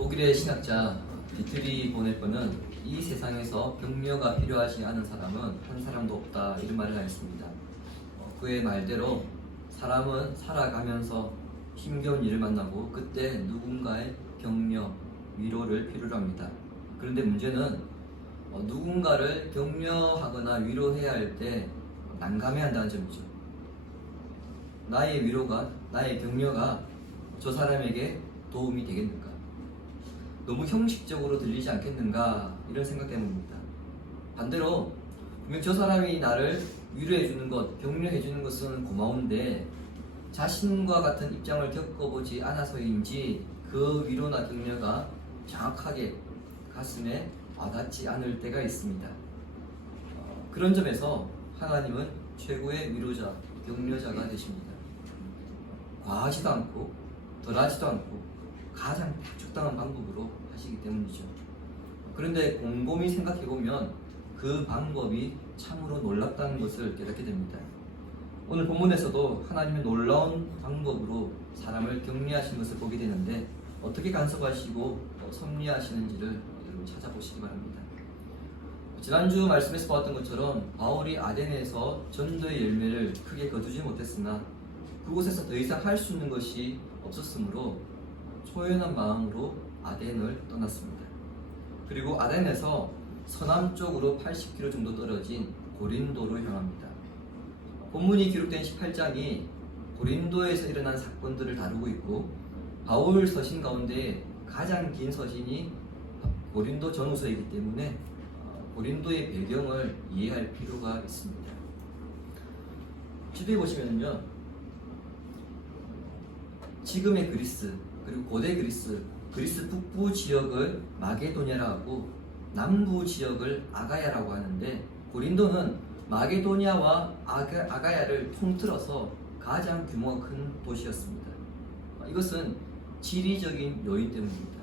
독일의 신학자 디트리 보네퍼는 이 세상에서 격려가 필요하지 않은 사람은 한 사람도 없다 이런 말을 하였습니다. 그의 말대로 사람은 살아가면서 힘겨운 일을 만나고 그때 누군가의 격려, 위로를 필요로 합니다. 그런데 문제는 누군가를 격려하거나 위로해야 할 때 난감해 한다는 점이죠. 나의 위로가, 나의 격려가 저 사람에게 도움이 되겠는가? 너무 형식적으로 들리지 않겠는가? 이런 생각 때문입니다. 반대로 분명 저 사람이 나를 위로해주는 것, 격려해주는 것은 고마운데 자신과 같은 입장을 겪어보지 않아서인지 그 위로나 격려가 정확하게 가슴에 와닿지 않을 때가 있습니다. 그런 점에서 하나님은 최고의 위로자, 격려자가 되십니다. 과하지도 않고 덜하지도 않고 가장 적당한 방법으로 하시기 때문이죠. 그런데 곰곰이 생각해보면 그 방법이 참으로 놀랍다는 것을 깨닫게 됩니다. 오늘 본문에서도 하나님의 놀라운 방법으로 사람을 격려하시는 것을 보게 되는데 어떻게 간섭하시고 섭리하시는지를 여러분 찾아보시기 바랍니다. 지난주 말씀에서 보았던 것처럼 바울이 아덴에서 전도의 열매를 크게 거두지 못했으나 그곳에서 더 이상 할 수 있는 것이 없었으므로 초연한 마음으로 아덴을 떠났습니다. 그리고 아덴에서 서남쪽으로 80km 정도 떨어진 고린도로 향합니다. 본문이 기록된 18장이 고린도에서 일어난 사건들을 다루고 있고 바울 서신 가운데 가장 긴 서신이 고린도 전후서이기 때문에 고린도의 배경을 이해할 필요가 있습니다. 지도에 보시면요, 지금의 그리스 그리고 고대 그리스 북부 지역을 마게도냐라고 하고 남부 지역을 아가야라고 하는데 고린도는 마게도냐와 아가야를 통틀어서 가장 규모가 큰 도시였습니다. 이것은 지리적인 요인 때문입니다.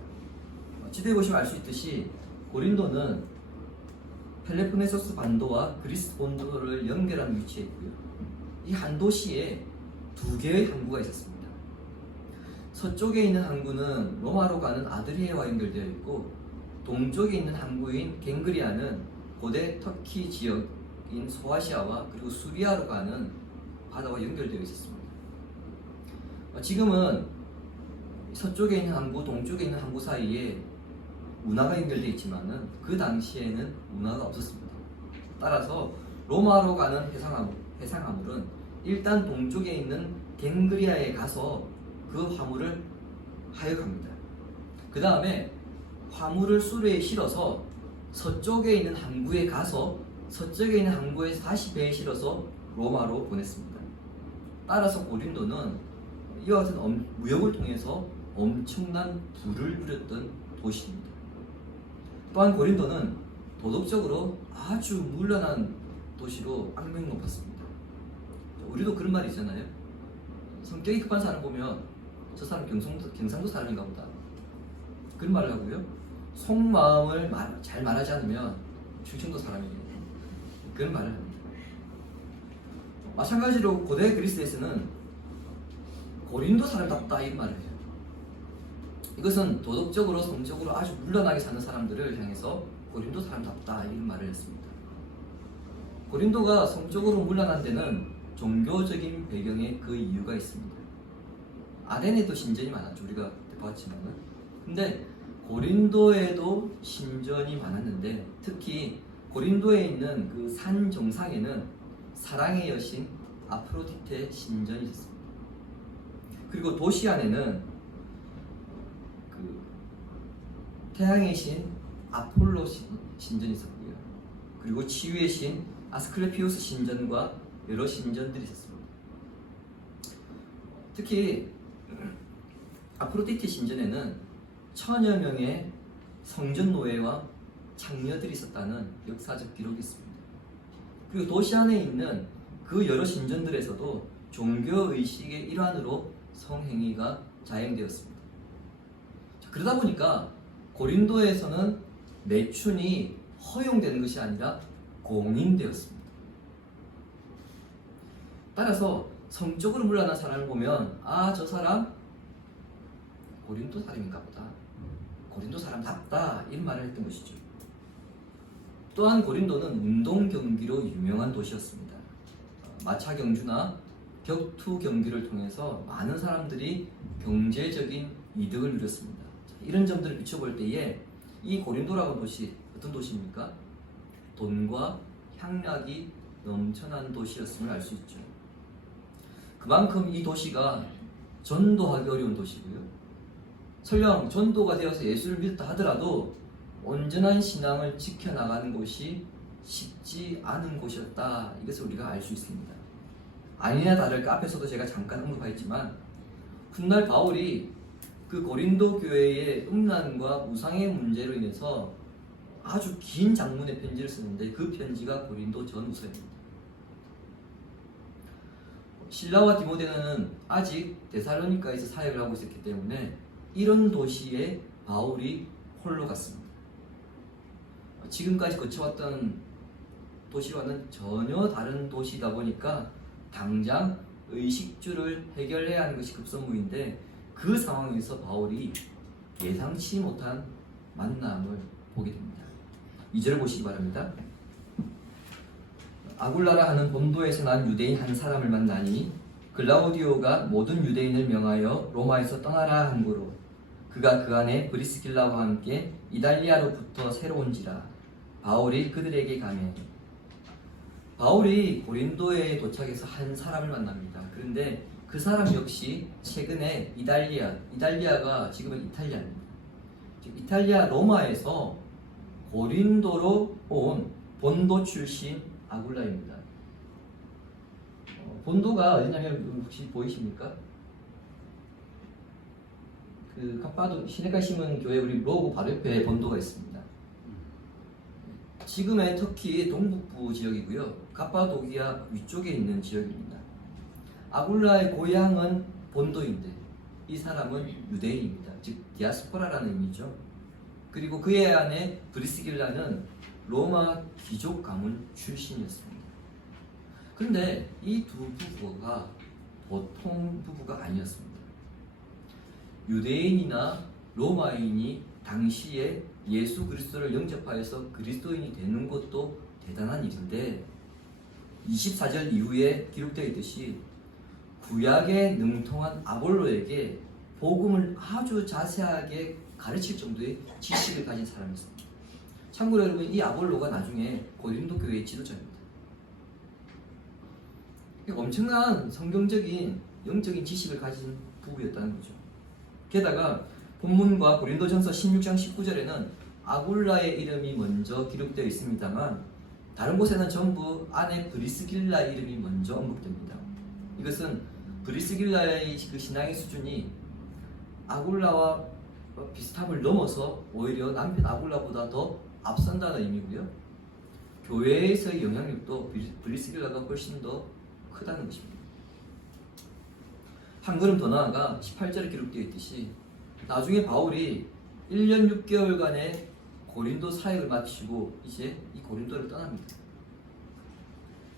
지도에 보시면 알 수 있듯이 고린도는 펠로폰네소스 반도와 그리스 본도를 연결하는 위치에 있고요. 이 한 도시에 두 개의 항구가 있었습니다. 서쪽에 있는 항구는 로마로 가는 아드리아와 연결되어 있고 동쪽에 있는 항구인 갱그리아는 고대 터키 지역인 소아시아와 그리고 수리아로 가는 바다와 연결되어 있었습니다. 지금은 서쪽에 있는 항구, 동쪽에 있는 항구 사이에 운하가 연결되어 있지만은 그 당시에는 운하가 없었습니다. 따라서 로마로 가는 해상화물은 일단 동쪽에 있는 갱그리아에 가서 그 화물을 하역합니다. 그 다음에 화물을 수레에 실어서 서쪽에 있는 항구에 가서 서쪽에 있는 항구에서 다시 배에 실어서 로마로 보냈습니다. 따라서 고린도는 이와 같은 무역을 통해서 엄청난 부를 누렸던 도시입니다. 또한 고린도는 도덕적으로 아주 문란한 도시로 악명이 높았습니다. 우리도 그런 말이 있잖아요. 성격이 급한 사람 보면 저 사람 경상도 사람인가 보다 그런 말을 하고요. 속마음을 잘 말하지 않으면 충청도 사람이에요. 그런 말을 합니다. 마찬가지로 고대 그리스에서는 고린도 사람답다 이런 말을 해요. 이것은 도덕적으로 성적으로 아주 문란하게 사는 사람들을 향해서 고린도 사람답다 이런 말을 했습니다. 고린도가 성적으로 문란한 데는 종교적인 배경에 그 이유가 있습니다. 아덴에도 신전이 많았죠. 우리가 봤지만은. 근데 고린도에도 신전이 많았는데 특히 고린도에 있는 그 산 정상에는 사랑의 여신 아프로디테 신전이 있었습니다. 그리고 도시 안에는 그 태양의 신 아폴로 신전이 있었고요. 그리고 치유의 신 아스클레피우스 신전과 여러 신전들이 있었습니다. 특히 아프로디테 신전에는 1000여 명의 성전 노예와 창녀들이 있었다는 역사적 기록이 있습니다. 그리고 도시 안에 있는 그 여러 신전들에서도 종교의식의 일환으로 성행위가 자행되었습니다. 그러다 보니까 고린도에서는 매춘이 허용되는 것이 아니라 공인되었습니다. 따라서 성적으로 문란한 사람을 보면 아, 저 사람 고린도 사람인가 보다, 고린도 사람답다 이런 말을 했던 것이죠. 또한 고린도는 운동 경기로 유명한 도시였습니다. 마차 경주나 격투 경기를 통해서 많은 사람들이 경제적인 이득을 누렸습니다. 이런 점들을 비춰볼 때에 이 고린도라는 도시 어떤 도시입니까? 돈과 향락이 넘쳐난 도시였음을 알 수 있죠. 그만큼 이 도시가 전도하기 어려운 도시고요. 설령 전도가 되어서 예수를 믿었다 하더라도 온전한 신앙을 지켜나가는 곳이 쉽지 않은 곳이었다. 이것을 우리가 알 수 있습니다. 아니나 다를까 앞에서도 제가 잠깐 언급했지만 훗날 바울이 그 고린도 교회의 음란과 우상의 문제로 인해서 아주 긴 장문의 편지를 쓰는데 그 편지가 고린도 전후서입니다. 실라와 디모데는 아직 데살로니가에서 사역을 하고 있었기 때문에 이런 도시에 바울이 홀로 갔습니다. 지금까지 거쳐왔던 도시와는 전혀 다른 도시다 보니까 당장 의식주를 해결해야 하는 것이 급선무인데 그 상황에서 바울이 예상치 못한 만남을 보게 됩니다. 2절을 보시기 바랍니다. 아굴라라 하는 본도에서 난 유대인 한 사람을 만나니 글라우디오가 모든 유대인을 명하여 로마에서 떠나라 한 고로 그가 그 안에 브리스길라와 함께 이달리아로부터 새로 온지라 바울이 그들에게 가매 바울이 고린도에 도착해서 한 사람을 만납니다. 그런데 그 사람 역시 최근에 이달리아가 지금은 이탈리아입니다. 이탈리아 로마에서 고린도로 온 본도 출신 아굴라입니다. 본도가 어디냐면 혹시 보이십니까? 그 카파도 시내가 심은 교회 우리 로고 바로 옆에 본도가 있습니다. 지금의 터키 동북부 지역이고요. 카파도기아 위쪽에 있는 지역입니다. 아굴라의 고향은 본도인데 이 사람은 유대인입니다. 즉 디아스포라라는 의미죠. 그리고 그의 아내 브리스길라는 로마 귀족 가문 출신이었습니다. 그런데 이 두 부부가 보통 부부가 아니었습니다. 유대인이나 로마인이 당시에 예수 그리스도를 영접하여서 그리스도인이 되는 것도 대단한 일인데 24절 이후에 기록되어 있듯이 구약에 능통한 아볼로에게 복음을 아주 자세하게 가르칠 정도의 지식을 가진 사람이었습니다. 참고로 여러분 이 아볼로가 나중에 고린도 교회의 지도자입니다. 엄청난 성경적인 영적인 지식을 가진 부부였다는 거죠. 게다가 본문과 고린도전서 16장 19절에는 아굴라의 이름이 먼저 기록되어 있습니다만 다른 곳에는 전부 아내 브리스길라 이름이 먼저 언급됩니다. 이것은 브리스길라의 그 신앙의 수준이 아굴라와 비슷함을 넘어서 오히려 남편 아굴라보다 더 앞선다는 의미고요. 교회에서의 영향력도 브리스길라가 훨씬 더 크다는 것입니다. 한 걸음 더 나아가 18절에 기록되어 있듯이 나중에 바울이 1년 6개월간의 고린도 사역을 마치고 이제 이 고린도를 떠납니다.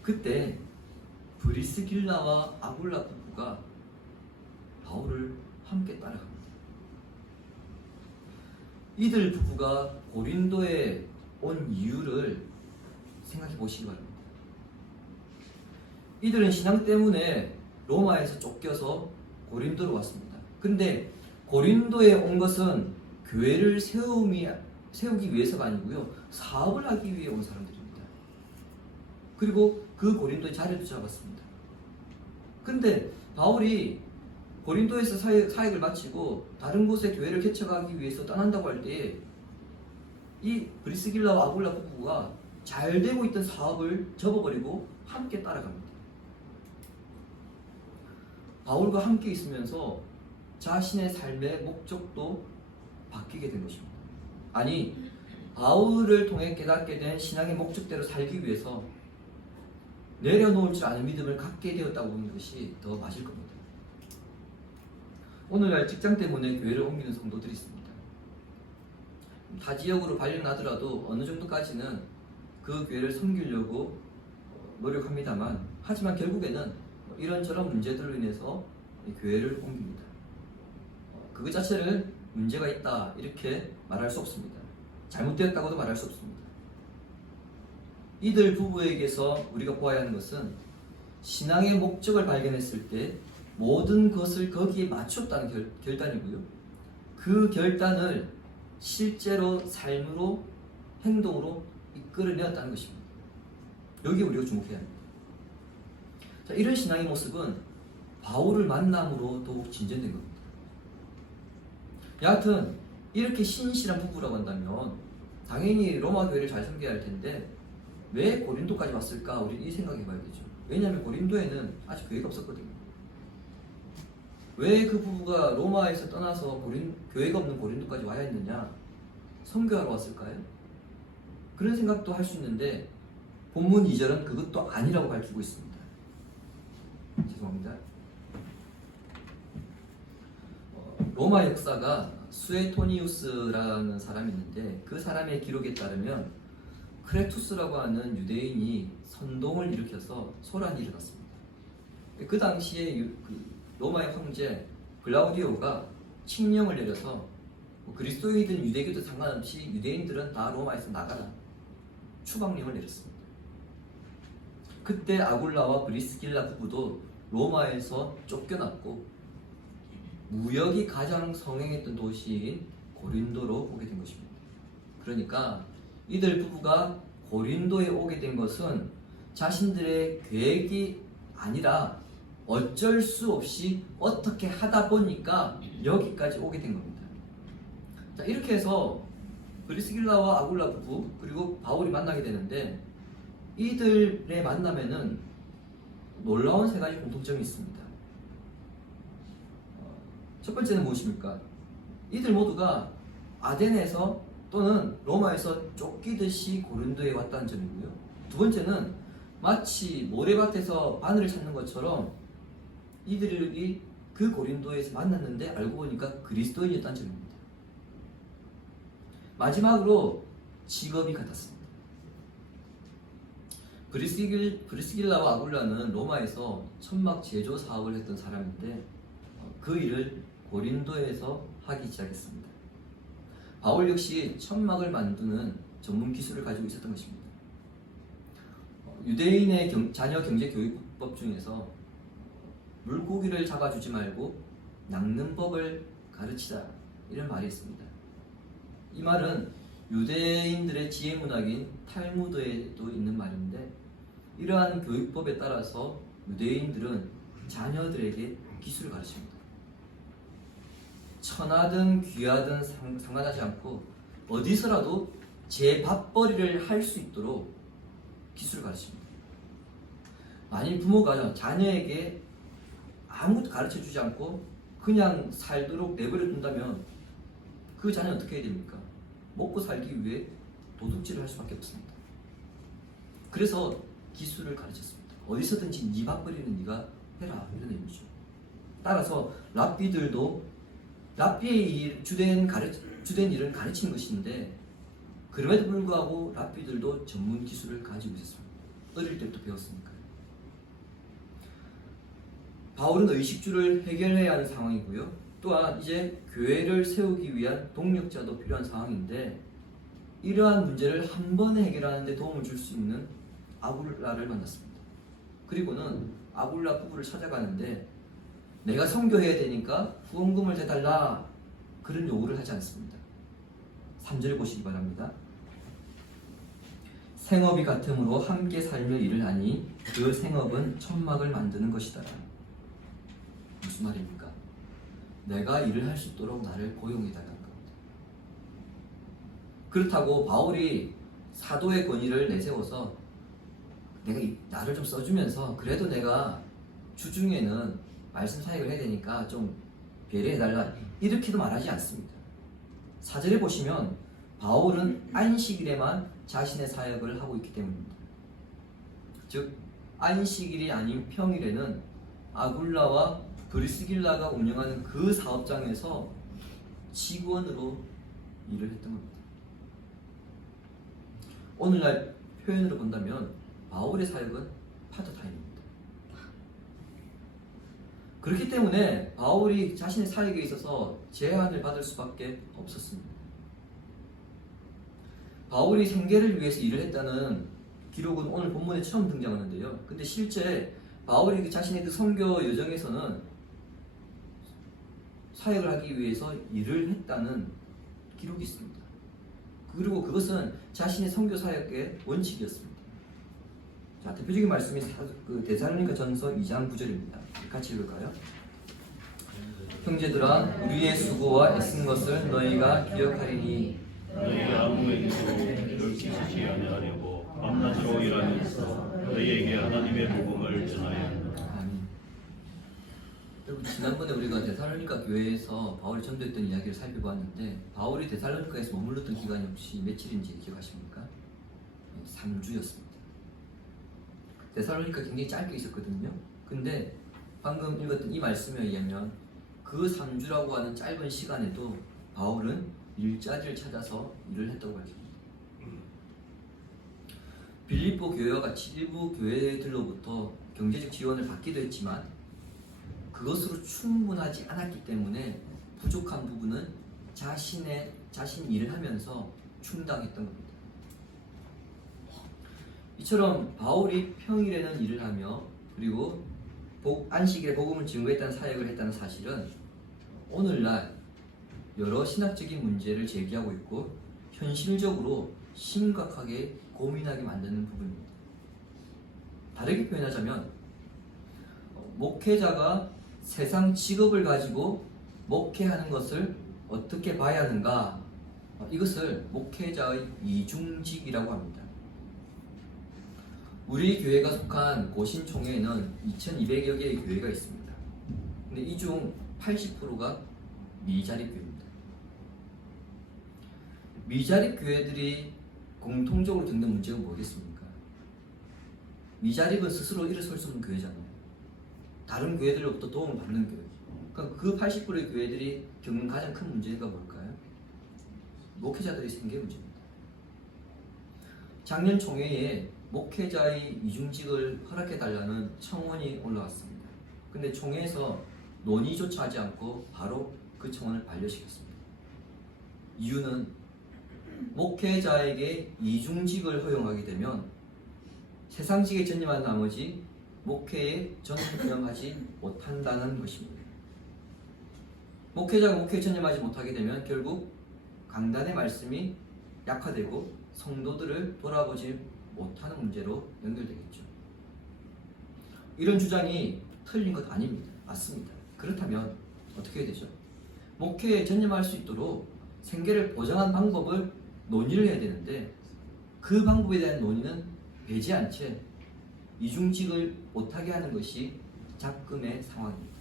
그때 브리스길라와 아굴라 부부가 바울을 함께 따라갑니다. 이들 부부가 고린도에 온 이유를 생각해 보시기 바랍니다. 이들은 신앙 때문에 로마에서 쫓겨서 고린도로 왔습니다. 그런데 고린도에 온 것은 교회를 세우기 위해서가 아니고요. 사업을 하기 위해 온 사람들입니다. 그리고 그 고린도에 자리도 잡았습니다. 그런데 바울이 고린도에서 사역을 마치고 다른 곳에 교회를 개척하기 위해서 떠난다고 할 때 이 브리스길라와 아굴라 부부가 잘 되고 있던 사업을 접어버리고 함께 따라갑니다. 바울과 함께 있으면서 자신의 삶의 목적도 바뀌게 된 것입니다. 아니, 바울을 통해 깨닫게 된 신앙의 목적대로 살기 위해서 내려놓을 줄 아는 믿음을 갖게 되었다고 보는 것이 더 맞을 겁니다. 오늘날 직장 때문에 교회를 옮기는 성도들이 있습니다. 타 지역으로 발령나더라도 어느 정도까지는 그 교회를 섬기려고 노력합니다만 하지만 결국에는 이런저런 문제들로 인해서 교회를 옮깁니다. 그것 자체를 문제가 있다 이렇게 말할 수 없습니다. 잘못되었다고도 말할 수 없습니다. 이들 부부에게서 우리가 보아야 하는 것은 신앙의 목적을 발견했을 때 모든 것을 거기에 맞췄다는 결단이고요. 그 결단을 실제로 삶으로 행동으로 이끌어내었다는 것입니다. 여기에 우리가 주목해야 합니다. 자, 이런 신앙의 모습은 바울을 만남으로 더욱 진전된 겁니다. 여하튼 이렇게 신실한 부부라고 한다면 당연히 로마 교회를 잘 섬겨야 할 텐데 왜 고린도까지 왔을까? 우리 이 생각해 봐야 되죠. 왜냐하면 고린도에는 아직 교회가 없었거든요. 왜 그 부부가 로마에서 떠나서 교회가 없는 고린도까지 와야 했느냐? 선교하러 왔을까요? 그런 생각도 할 수 있는데 본문 2절은 그것도 아니라고 밝히고 있습니다. 죄송합니다. 로마 역사가 수에토니우스라는 사람이 있는데 그 사람의 기록에 따르면 크레투스라고 하는 유대인이 선동을 일으켜서 소란이 일어났습니다. 그 당시에 로마의 황제 글라우디오가 칙령을 내려서 그리스도인이든 유대교든 상관없이 유대인들은 다 로마에서 나가라 추방령을 내렸습니다. 그때 아굴라와 브리스길라 부부도 로마에서 쫓겨났고 무역이 가장 성행했던 도시인 고린도로 오게 된 것입니다. 그러니까 이들 부부가 고린도에 오게 된 것은 자신들의 계획이 아니라 어쩔 수 없이 어떻게 하다 보니까 여기까지 오게 된 겁니다. 자, 이렇게 해서 브리스길라와 아굴라 부부 그리고 바울이 만나게 되는데 이들의 만남에는 놀라운 세 가지 공통점이 있습니다. 첫 번째는 무엇입니까? 이들 모두가 아덴에서 또는 로마에서 쫓기듯이 고린도에 왔다는 점이고요. 두 번째는 마치 모래밭에서 바늘을 찾는 것처럼 이들이 그 고린도에서 만났는데 알고 보니까 그리스도인이었다는 점입니다. 마지막으로 직업이 같았습니다. 브리스길라와 아굴라는 로마에서 천막 제조 사업을 했던 사람인데 그 일을 고린도에서 하기 시작했습니다. 바울 역시 천막을 만드는 전문 기술을 가지고 있었던 것입니다. 유대인의 자녀 경제 교육법 중에서 물고기를 잡아주지 말고 낚는 법을 가르치자 이런 말이 있습니다. 이 말은 유대인들의 지혜 문학인 탈무드에도 있는 말인데 이러한 교육법에 따라서 유대인들은 자녀들에게 기술을 가르칩니다. 천하든 귀하든 상관하지 않고 어디서라도 제 밥벌이를 할 수 있도록 기술을 가르칩니다. 만일 부모가 자녀에게 아무것도 가르쳐주지 않고 그냥 살도록 내버려 둔다면 그 자녀는 어떻게 해야 됩니까? 먹고 살기 위해 도둑질을 할 수밖에 없습니다. 그래서 기술을 가르쳤습니다. 어디서든지 네 밥벌이는 네가 해라 이런 의미죠. 따라서 랍비들도 랍비의 주된 일은 가르치는 것인데 그럼에도 불구하고 랍비들도 전문 기술을 가지고 있었습니다. 어릴 때부터 배웠으니까요. 바울은 의식주를 해결해야 하는 상황이고요. 또한 이제 교회를 세우기 위한 동력자도 필요한 상황인데 이러한 문제를 한 번에 해결하는 데 도움을 줄 수 있는 아굴라를 만났습니다. 그리고는 아굴라 부부를 찾아가는데 내가 선교해야 되니까 후원금을 대달라 그런 요구를 하지 않습니다. 3절 보시기 바랍니다. 생업이 같으므로 함께 살며 일을 하니 그 생업은 천막을 만드는 것이다. 무슨 말입니까? 내가 일을 할 수 있도록 나를 고용해달라는 겁니다. 그렇다고 바울이 사도의 권위를 내세워서 내가 나를 좀 써주면서 그래도 내가 주중에는 말씀 사역을 해야 되니까 좀 배려해달라 이렇게도 말하지 않습니다. 4절에 보시면 바울은 안식일에만 자신의 사역을 하고 있기 때문입니다. 즉 안식일이 아닌 평일에는 아굴라와 브리스길라가 운영하는 그 사업장에서 직원으로 일을 했던 겁니다. 오늘날 표현으로 본다면 바울의 사역은 파트타임입니다. 그렇기 때문에 바울이 자신의 사역에 있어서 제한을 받을 수밖에 없었습니다. 바울이 생계를 위해서 일을 했다는 기록은 오늘 본문에 처음 등장하는데요. 근데 실제 바울이 자신의 그 선교 여정에서는 사역을 하기 위해서 일을 했다는 기록이 있습니다. 그리고 그것은 자신의 선교 사역의 원칙이었습니다. 자, 대표적인 말씀이 데살로니가 전서 2장 9절입니다. 같이 읽을까요? 형제들아, 우리의 수고와 애쓴 것을 너희가 기억하리니 너희가 아무에게도 멸시하지 아니하려고 밤낮으로 일하면서 너희에게 하나님의 복음을 전하여 한다. 아멘. 여러분, 지난번에 우리가 데살로니가 교회에서 바울이 전도했던 이야기를 살펴보았는데 바울이 데살로니가에서 머물렀던 기간이 혹시 며칠인지 기억하십니까? 3주였습니다. 데살로니가 굉장히 짧게 있었거든요. 근데 방금 읽었던 이 말씀에 의하면 그 3주라고 하는 짧은 시간에도 바울은 일자리를 찾아서 일을 했다고 밝힙니다. 빌립보 교회와 같이 일부 교회들로부터 경제적 지원을 받기도 했지만 그것으로 충분하지 않았기 때문에 부족한 부분은 자신 일을 하면서 충당했던 겁니다. 이처럼 바울이 평일에는 일을 하며 그리고 안식일에 복음을 증거했다는 사역을 했다는 사실은 오늘날 여러 신학적인 문제를 제기하고 있고 현실적으로 심각하게 고민하게 만드는 부분입니다. 다르게 표현하자면 목회자가 세상 직업을 가지고 목회하는 것을 어떻게 봐야 하는가, 이것을 목회자의 이중직이라고 합니다. 우리 교회가 속한 고신총회에는 2200여 개의 교회가 있습니다. 근데 이 중 80%가 미자립교회입니다. 미자립교회들이 공통적으로 겪는 문제가 뭐겠습니까? 미자립은 스스로 일어설 수 없는 교회잖아요. 다른 교회들로부터 도움을 받는 교회. 그러니까 그 80%의 교회들이 겪는 가장 큰 문제가 뭘까요? 목회자들의 생계 문제입니다. 작년 총회에 목회자의 이중직을 허락해달라는 청원이 올라왔습니다. 근데 총회에서 논의조차 하지 않고 바로 그 청원을 반려시켰습니다. 이유는 목회자에게 이중직을 허용하게 되면 세상직에 전념한 나머지 목회에 전념하지 못한다는 것입니다. 목회자가 목회에 전념하지 못하게 되면 결국 강단의 말씀이 약화되고 성도들을 돌아보지 못하는 문제로 연결되겠죠. 이런 주장이 틀린 것 아닙니다. 맞습니다. 그렇다면 어떻게 해야 되죠? 목회에 전념할 수 있도록 생계를 보장한 방법을 논의를 해야 되는데 그 방법에 대한 논의는 배제한 채 이중직을 못하게 하는 것이 작금의 상황입니다.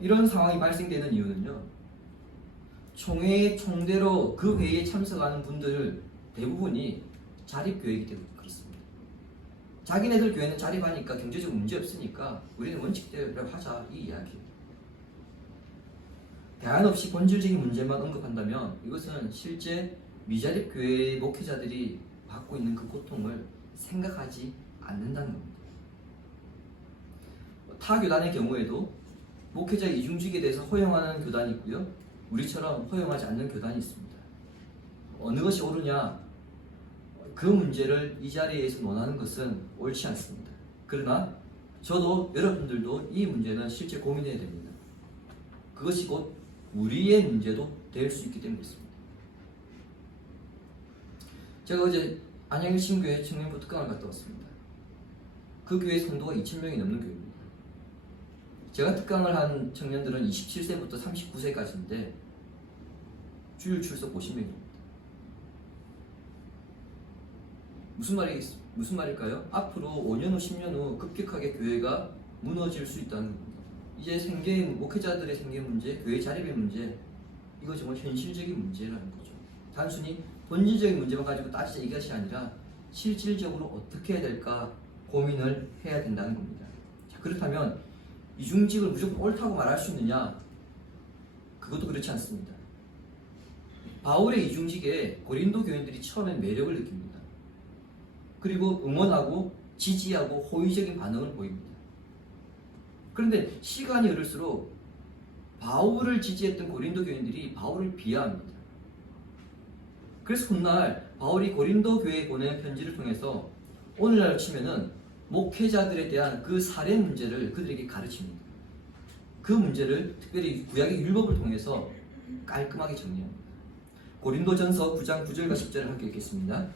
이런 상황이 발생되는 이유는요, 총회의 총대로 그 회의에 참석하는 분들 대부분이 자립교회이기 때문에 그렇습니다. 자기네들 교회는 자립하니까 경제적 문제 없으니까 우리는 원칙대로 하자, 이 이야기예요. 대안 없이 본질적인 문제만 언급한다면 이것은 실제 미자립 교회의 목회자들이 받고 있는 그 고통을 생각하지 않는다는 겁니다. 타 교단의 경우에도 목회자 이중직에 대해서 허용하는 교단이 있고요, 우리처럼 허용하지 않는 교단이 있습니다. 어느 것이 옳으냐, 그 문제를 이 자리에서 논하는 것은 옳지 않습니다. 그러나 저도 여러분들도 이 문제는 실제 고민해야 됩니다. 그것이 곧 우리의 문제도 될 수 있기 때문에 그렇습니다. 제가 어제 안양일신교회 청년부 특강을 갔다 왔습니다. 그 교회 성도가 2000명이 넘는 교회입니다. 제가 특강을 한 청년들은 27세부터 39세까지인데 주일 출석 50명입니다. 무슨 말일까요? 앞으로 5년 후, 10년 후 급격하게 교회가 무너질 수 있다는 겁니다. 이제 목회자들의 생계 문제, 교회 자립의 문제, 이거 정말 현실적인 문제라는 거죠. 단순히 본질적인 문제만 가지고 따지자 이것이 아니라 실질적으로 어떻게 해야 될까 고민을 해야 된다는 겁니다. 자, 그렇다면 이중직을 무조건 옳다고 말할 수 있느냐? 그것도 그렇지 않습니다. 바울의 이중직에 고린도 교인들이 처음엔 매력을 느낍니다. 그리고 응원하고 지지하고 호의적인 반응을 보입니다. 그런데 시간이 흐를수록 바울을 지지했던 고린도 교인들이 바울을 비하합니다. 그래서 훗날 바울이 고린도 교회에 보낸 편지를 통해서 오늘날 치면은 목회자들에 대한 그 사례 문제를 그들에게 가르칩니다. 그 문제를 특별히 구약의 율법을 통해서 깔끔하게 정리합니다. 고린도전서 9장 9절과 10절을 함께 읽겠습니다.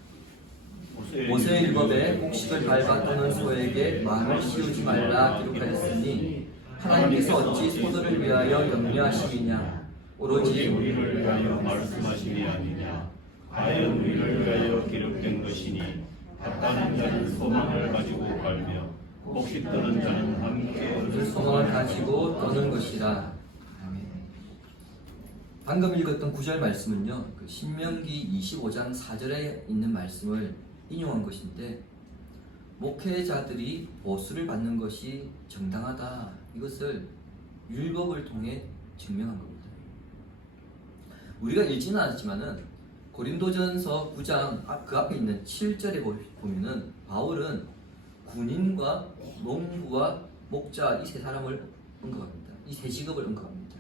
모세의 율법에 곡식을 밟아 떠는 소에게 마음을 씌우지 말라 기록하였으니 하나님께서 어찌 소들을 위하여 염려하시느냐 오로지 우리를 위하여 말씀하심이 아니냐 과연 우리를 위하여 기록된 것이니 바다는 자는 소망을 가지고 갈며 곡식 떠는 자는 함께 그 소망을 가지고 떠는 것이라. 아멘. 방금 읽었던 9절 말씀은요, 그 신명기 25장 4절에 있는 말씀을 인용한 것인데, 목회자들이 보수를 받는 것이 정당하다, 이것을 율법을 통해 증명한 겁니다. 우리가 읽지는 않았지만은 고린도전서 9장 그 앞에 있는 7절에 보면은 바울은 군인과 농부와 목자 이 세 사람을 언급합니다. 이 세 직업을 언급합니다.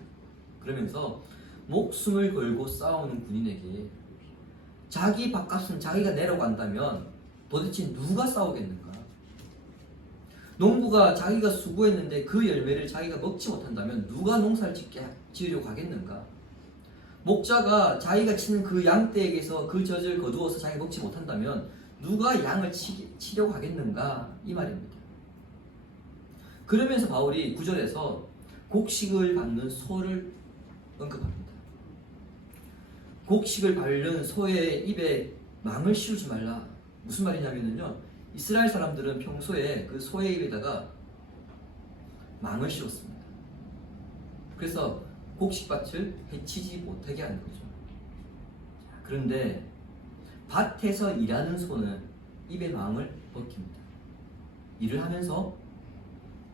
그러면서 목숨을 걸고 싸우는 군인에게 자기 밥값은 자기가 내라고 한다면 도대체 누가 싸우겠는가? 농부가 자기가 수고했는데 그 열매를 자기가 먹지 못한다면 누가 농사를 지으려고 하겠는가? 목자가 자기가 치는 그 양떼에게서 그 젖을 거두어서 자기가 먹지 못한다면 누가 양을 치려고 하겠는가? 이 말입니다. 그러면서 바울이 9절에서 곡식을 밟는 소를 언급합니다. 곡식을 밟는 소의 입에 망을 씌우지 말라. 무슨 말이냐면요, 이스라엘 사람들은 평소에 그 소의 입에다가 망을 씌웠습니다. 그래서 곡식밭을 해치지 못하게 하는 거죠. 그런데 밭에서 일하는 소는 입에 망을 벗깁니다. 일을 하면서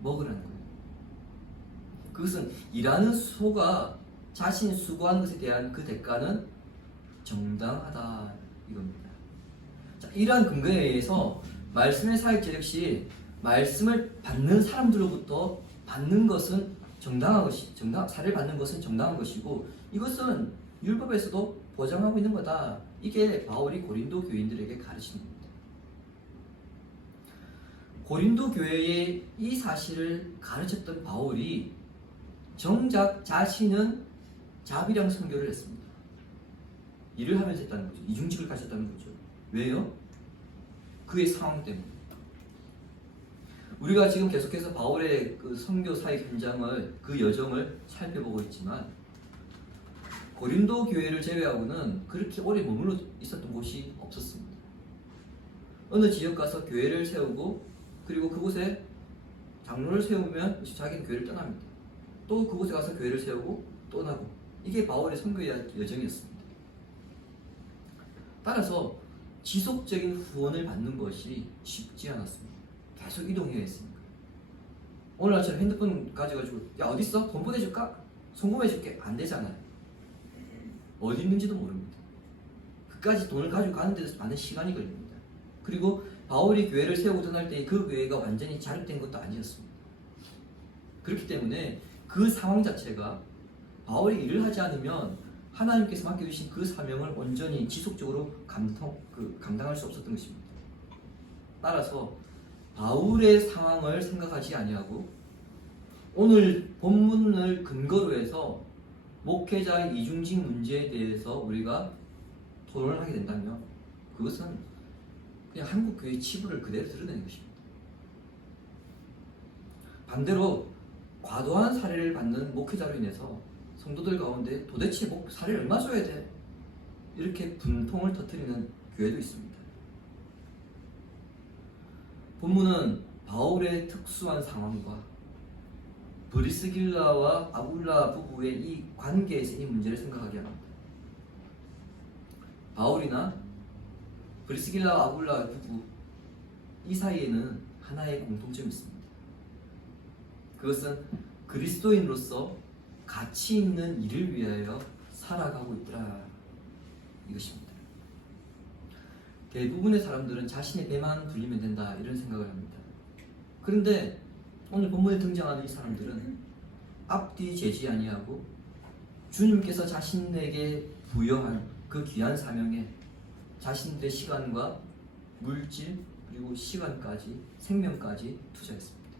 먹으라는 거예요. 그것은 일하는 소가 자신이 수고한 것에 대한 그 대가는 정당하다, 이겁니다. 자, 이러한 근거에 의해서 말씀의 사역자 역시 말씀을 받는 사람들로부터 받는 것은 정당한 것이, 사례를 받는 것은 정당한 것이고, 이것은 율법에서도 보장하고 있는 거다. 이게 바울이 고린도 교인들에게 가르치는 겁니다. 고린도 교회에 이 사실을 가르쳤던 바울이 정작 자신은 자비랑 선교를 했습니다. 일을 하면서 했다는 거죠. 이중직을 가졌다는 거죠. 왜요? 그의 상황 때문에. 우리가 지금 계속해서 바울의 그 선교 사역 현장을, 그 여정을 살펴보고 있지만 고린도 교회를 제외하고는 그렇게 오래 머물러 있었던 곳이 없었습니다. 어느 지역 가서 교회를 세우고, 그리고 그곳에 장로를 세우면 자기는 교회를 떠납니다. 또 그곳에 가서 교회를 세우고 떠나고, 이게 바울의 선교 여정이었습니다. 따라서 지속적인 후원을 받는 것이 쉽지 않았습니다. 계속 이동해야 했으니까. 오늘 아침에 핸드폰 가져가지고 야 어딨어? 돈 보내줄까? 송금해줄게. 안 되잖아요. 어디 있는지도 모릅니다. 그까지 돈을 가지고 가는 데서 많은 시간이 걸립니다. 그리고 바울이 교회를 세우고 떠날 때 그 교회가 완전히 자립된 것도 아니었습니다. 그렇기 때문에 그 상황 자체가 바울이 일을 하지 않으면 하나님께서 맡겨주신 그 사명을 온전히 지속적으로 감당할 수 없었던 것입니다. 따라서 바울의 상황을 생각하지 아니하고 오늘 본문을 근거로 해서 목회자의 이중직 문제에 대해서 우리가 토론을 하게 된다면 그것은 그냥 한국 교회의 치부를 그대로 드러내는 것입니다. 반대로 과도한 사례를 받는 목회자로 인해서 성도들 가운데 도대체 사례를 얼마 줘야 돼? 이렇게 분통을 터뜨리는 교회도 있습니다. 본문은 바울의 특수한 상황과 브리스길라와 아굴라 부부의 이 관계에서 이 문제를 생각하게 합니다. 바울이나 브리스길라와 아굴라 부부 이 사이에는 하나의 공통점이 있습니다. 그것은 그리스도인으로서 가치 있는 일을 위하여 살아가고 있더라, 이것입니다. 대부분의 사람들은 자신의 배만 불리면 된다, 이런 생각을 합니다. 그런데 오늘 본문에 등장하는 이 사람들은 앞뒤 재지 아니하고 주님께서 자신에게 부여한 그 귀한 사명에 자신들의 시간과 물질 그리고 시간까지 생명까지 투자했습니다.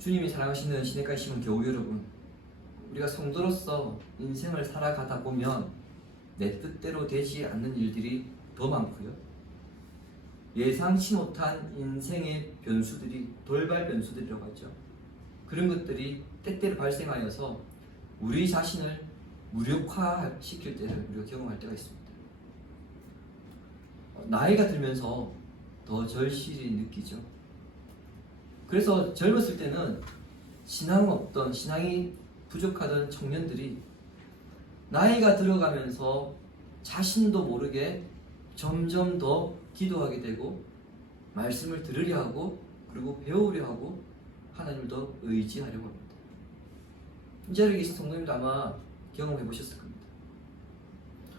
주님이 사랑하시는 시내가의 시민 교우 여러분, 우리가 성도로서 인생을 살아가다 보면 내 뜻대로 되지 않는 일들이 더 많고요. 예상치 못한 인생의 변수들이 돌발 변수들이라고 하죠. 그런 것들이 때때로 발생하여서 우리 자신을 무력화시킬 때를 우리가 경험할 때가 있습니다. 나이가 들면서 더 절실히 느끼죠. 그래서 젊었을 때는 신앙 없던, 신앙이 부족하던 청년들이 나이가 들어가면서 자신도 모르게 점점 더 기도하게 되고 말씀을 들으려 하고 그리고 배우려 하고 하나님을 더 의지하려고 합니다. 이 자리에 계신 성도님도 아마 경험해 보셨을 겁니다.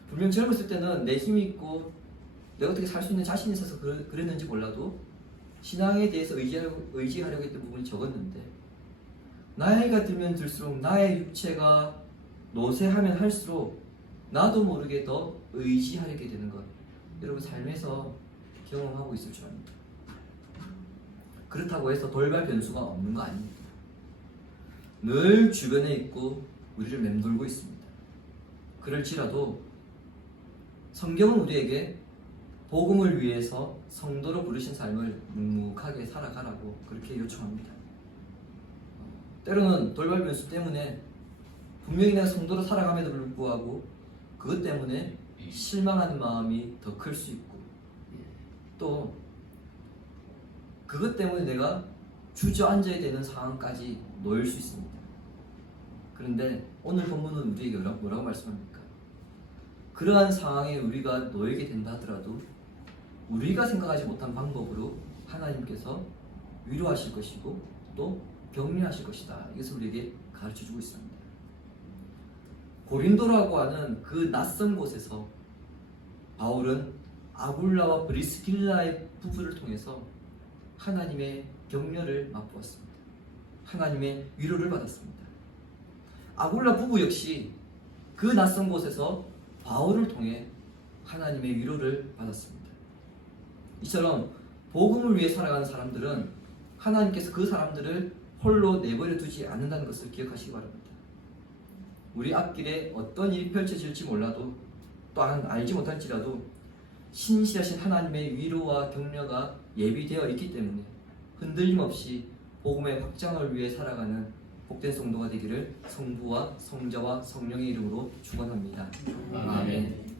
분명 젊었을 때는 내 힘이 있고 내가 어떻게 살 수 있는 자신이 있어서 그랬는지 몰라도 신앙에 대해서 의지하려고 했던 부분이 적었는데 나이가 들면 들수록 나의 육체가 노쇠하면 할수록 나도 모르게 더 의지하려게 되는 것, 여러분 삶에서 경험하고 있을 줄 압니다. 그렇다고 해서 돌발 변수가 없는 거 아닙니다. 늘 주변에 있고 우리를 맴돌고 있습니다. 그럴지라도 성경은 우리에게 복음을 위해서 성도로 부르신 삶을 묵묵하게 살아가라고 그렇게 요청합니다. 때로는 돌발 변수 때문에 분명히 내가 성도로 살아감에도 불구하고 그것 때문에 실망하는 마음이 더 클 수 있고 또 그것 때문에 내가 주저앉아야 되는 상황까지 놓일 수 있습니다. 그런데 오늘 본문은 우리에게 뭐라고 말씀합니까? 그러한 상황에 우리가 놓이게 된다 하더라도 우리가 생각하지 못한 방법으로 하나님께서 위로하실 것이고 또 격려하실 것이다. 이것을 우리에게 가르쳐주고 있습니다. 고린도라고 하는 그 낯선 곳에서 바울은 아굴라와 브리스길라의 부부를 통해서 하나님의 격려를 맛보았습니다. 하나님의 위로를 받았습니다. 아굴라 부부 역시 그 낯선 곳에서 바울을 통해 하나님의 위로를 받았습니다. 이처럼 복음을 위해 살아가는 사람들은 하나님께서 그 사람들을 홀로 내버려 두지 않는다는 것을 기억하시기 바랍니다. 우리 앞길에 어떤 일이 펼쳐질지 몰라도 또한 알지 못할지라도 신실하신 하나님의 위로와 격려가 예비되어 있기 때문에 흔들림 없이 복음의 확장을 위해 살아가는 복된 성도가 되기를 성부와 성자와 성령의 이름으로 축원합니다. 아멘.